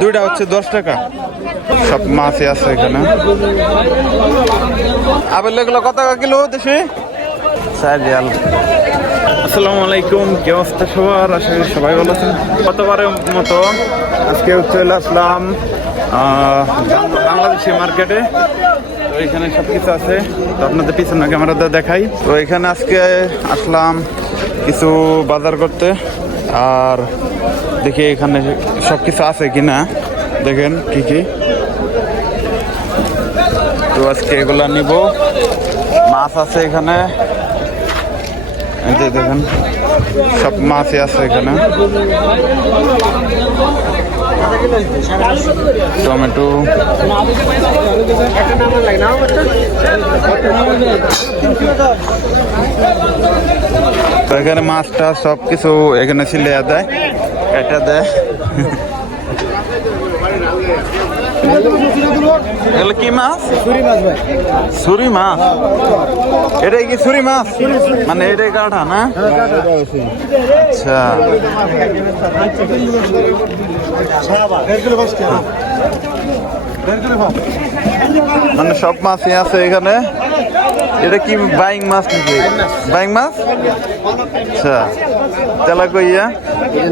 দুইটা হচ্ছে দশ টাকা। সব মাছই আছে এখানে। আবার এগুলো কত টাকা কিলো দেশে? চার রিয়াল। আসসালামু আলাইকুম কি অবস্থা সবার? আশা করি সবাই ভালো আছেন। গতবারের মতো আজকে চলে আসলাম বাংলাদেশি মার্কেটে। তো এখানে সব কিছু আছে। তো আপনাদের পিছনে ক্যামেরাতে দেখাই। তো এখানে আজকে আসলাম কিছু বাজার করতে। আর দেখি এখানে সব কিছু আছে কি না দেখেন কি কি। তো আজকে এগুলা নিব। মাছ আছে এখানে। যে দেখেন সব মাছই আছে এখানে টমেটো তো এখানে মাছটা সব কিছু এখানে ছিলে দেয় এটা দেয় এগুলো কি মাছ? সুরি মাছ এটাই কি সুরি মাছ? মানে এটাই কাঠা না? আচ্ছা। মানে সব মাছই আছে এখানে। এটা কি বাইং মাছ নাকি? বাইং মাছ? আচ্ছা। তেলা কইয়া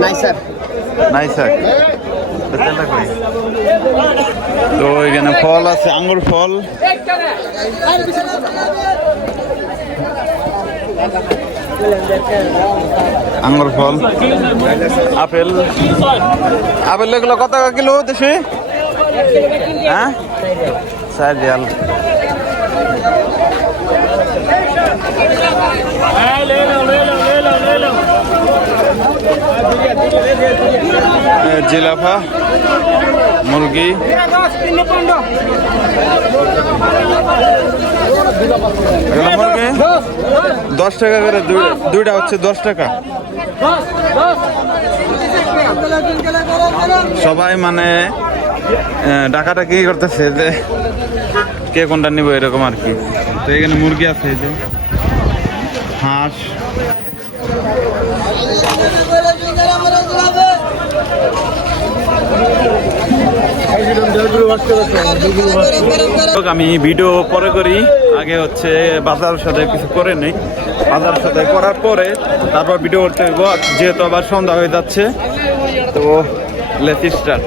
নাই স্যার নাই কই তো এখানে ফল আছে আঙ্গুর ফল। আঙ্গুর ফল। আপেল। আপেল এগুলো কত টাকা কিলো দেশে? হ্যাঁ? চার রিয়াল। এ, জিলাফা, মুরগি। দশ টাকা করে দুই- দুইটা হচ্ছে দশ টাকা। সবাই মানে ডাকাটা কি করতেছে যে, কে কোনটা নিব এরকম আর কি। তো এখানে মুরগি আছে যে। হাঁস। আমি ভিডিও পরে করি। আগে হচ্ছে বাজার সাথে কিছু করে নেই। বাজার সাথে করার পরে তারপর ভিডিও করতে যেহেতু আবার সন্ধ্যা হয়ে যাচ্ছে, তো লেট স্টার্ট